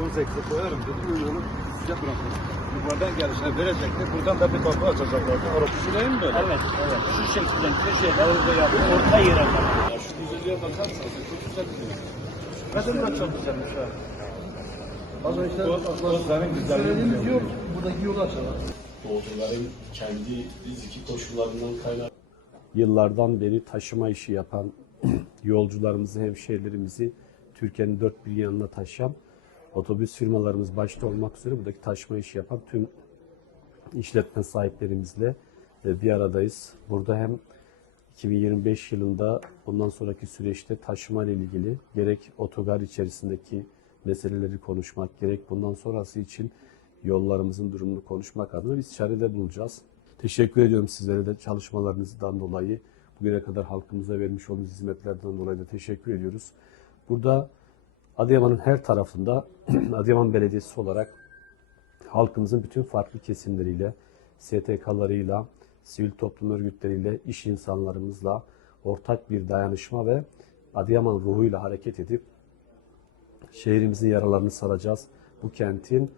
18'e koyarım dedi. Bu yolu size bırakırım. Yukarıdan gelişine verecekti. Buradan da bir kapı açacaklardı. Arası süreyim mi böyle? Evet, evet. Şu şekilde köşede orada yapıp orta yere kadar. Ya şu güzelliğe bakarsanız çok güzel bir yer. Kadın da çok güzelmiş ha. Az önce o, o senin güzelliğin yol. Buradaki yolu açalım. Yolcuların kendi riziki koşullarından kaynak yıllardan beri taşıma işi yapan yolcularımızı, hemşehrilerimizi Türkiye'nin dört bir yanına taşıyan otobüs firmalarımız başta olmak üzere buradaki taşıma işi yapan tüm işletme sahiplerimizle e, bir aradayız. Burada hem 2025 yılında bundan sonraki süreçte taşıma ile ilgili gerek otogar içerisindeki meseleleri konuşmak, gerek bundan sonrası için yollarımızın durumunu konuşmak adına biz çarede bulacağız. Teşekkür ediyorum sizlere de çalışmalarınızdan dolayı. Bugüne kadar halkımıza vermiş olduğunuz hizmetlerden dolayı da teşekkür ediyoruz. Burada Adıyaman'ın her tarafında Adıyaman Belediyesi olarak halkımızın bütün farklı kesimleriyle, STK'larıyla, sivil toplum örgütleriyle, iş insanlarımızla ortak bir dayanışma ve Adıyaman ruhuyla hareket edip şehrimizin yaralarını saracağız. Bu kentin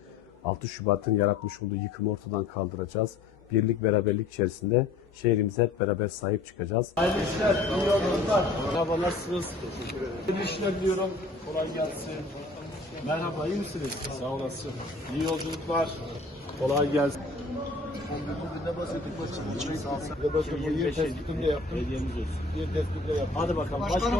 6 Şubat'ın yaratmış olduğu yıkımı ortadan kaldıracağız. Birlik beraberlik içerisinde şehrimize hep beraber sahip çıkacağız. Hayırlı işler, iyi yolculuklar. Merhaba, nasılsınız? Hayırlı işler diliyorum. Kolay gelsin. Merhaba, iyi misiniz? Sağ olasın. İyi yolculuklar. Kolay gelsin. Bugün de bahsettik başkanım. Sağ olsun. Bir başkanım, tespitini de yaptım. Hediyemiz olsun. Yer tespitini de yaptım. Hadi bakalım. Başka